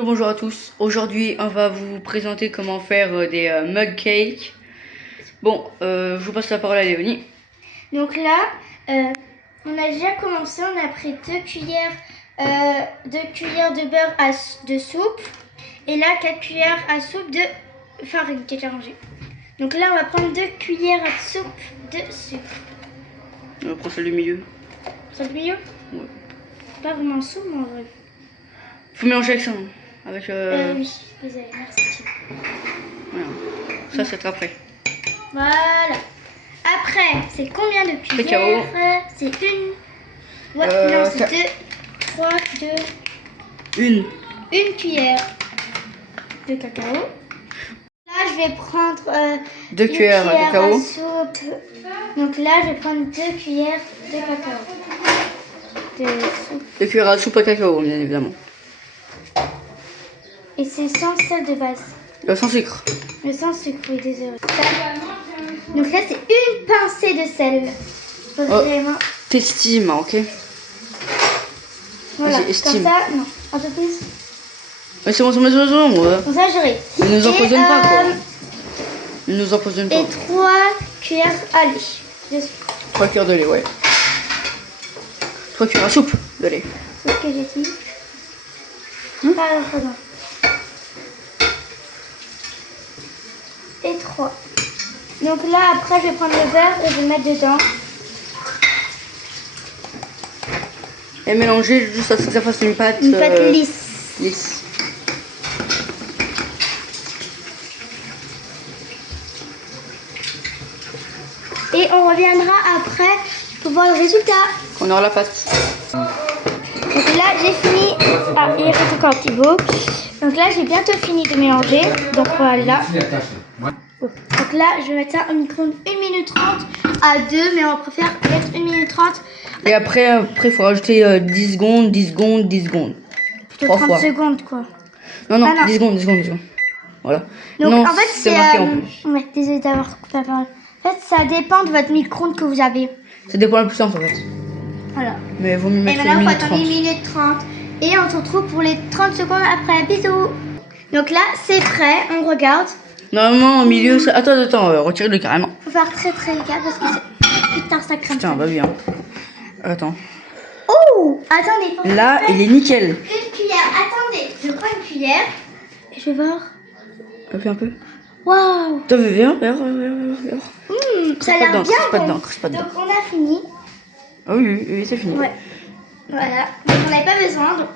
Bonjour à tous, aujourd'hui on va vous présenter comment faire des mug cakes. Bon, je vous passe la parole à Léonie. Donc là, on a déjà commencé, on a pris 2 cuillères de beurre de soupe et là 4 cuillères à soupe de farine qui est déjà rangée. Donc là on va prendre 2 cuillères à soupe de sucre. On va prendre celle du milieu. Celle du milieu? Ouais. Pas vraiment soupe mais en vrai. Faut mélanger avec ça, hein, avec oui, désolé, merci. voilà. Ça c'est après. Voilà. Après, c'est combien de cuillères? C'est une. Ouais, non, c'est 2, 3, 2. Une cuillère de cacao. Là, je vais prendre 2 cuillères de cacao. À soupe. Donc là, je vais prendre 2 cuillères de cacao. De soupe. 2 cuillères à soupe à cacao, bien évidemment. Et c'est sans sel de base. Sans sucre. Mais sans sucre, oui, désolé. Donc là, c'est une pincée de sel. Vraiment. T'estimes, ok. Voilà, comme ça, non, un peu plus. Mais c'est bon, ouais. Comme ça, j'aurai. Ne nous empoisonne pas, quoi. Ne nous empoisonne pas. Et 3 cuillères à lait. 3 cuillères de lait, ouais. 3 cuillères à soupe de lait. C'est ce que j'ai dit. Pardon. Et 3. Donc là, après, je vais prendre le beurre et je vais le mettre dedans. Et mélanger juste à ce que ça fasse une pâte. Une pâte lisse. Et on reviendra après pour voir le résultat. On aura la pâte. Donc là, j'ai fini. Ah, il reste encore un petit bout. Donc là, j'ai bientôt fini de mélanger. Donc voilà. Donc là, je vais mettre ça au micro-ondes 1 minute 30 à 2, mais on préfère mettre 1 minute 30. Et après, il faut rajouter 10 secondes, 10 secondes, 10 secondes. Plutôt 30 secondes, quoi. Non, 10 secondes, 10 secondes. Voilà. Donc non, en fait, c'est marqué en plus. Ouais, désolé d'avoir coupé la parole. En fait, ça dépend de votre micro-ondes que vous avez. Ça dépend le plus simple, en fait. Voilà. Mais vaut mieux mettre et maintenant, il faut attendre 1 minute 30. Et on se retrouve pour les 30 secondes après. Bisous. Donc là, c'est prêt. On regarde. Normalement, au milieu, ça... Attends, retirez-le carrément. Faut faire très gaffe parce que c'est... Putain, ça crame. Putain, bah bien. Attends. Oh, attendez. Là, il est nickel. Une cuillère. Attendez, je prends une cuillère. Et je vais voir. Fais un peu. Waouh. T'as vu, viens. Ça a l'air bien bon. Donc on a fini. Ah oui, c'est fini. Ouais. Voilà. Donc on n'avait pas besoin.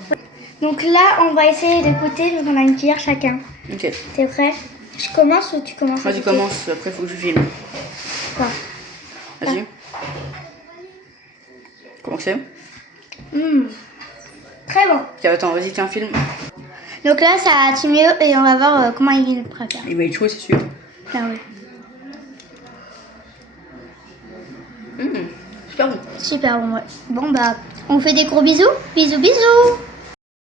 Donc là, on va essayer de goûter. Donc on a une cuillère chacun. Ok. T'es prêt? Je commence ou tu commences? Vas-y, commence. Après, il faut que je filme. Quoi? Vas-y. Comment que c'est? Très bon. Ok, attends, vas-y, tiens, filme. Donc là, ça a mieux et on va voir comment il préfère. Il va être chaud, c'est sûr. Ah oui. Super bon. Super bon, ouais. Bon, bah, on fait des gros bisous. Bisous.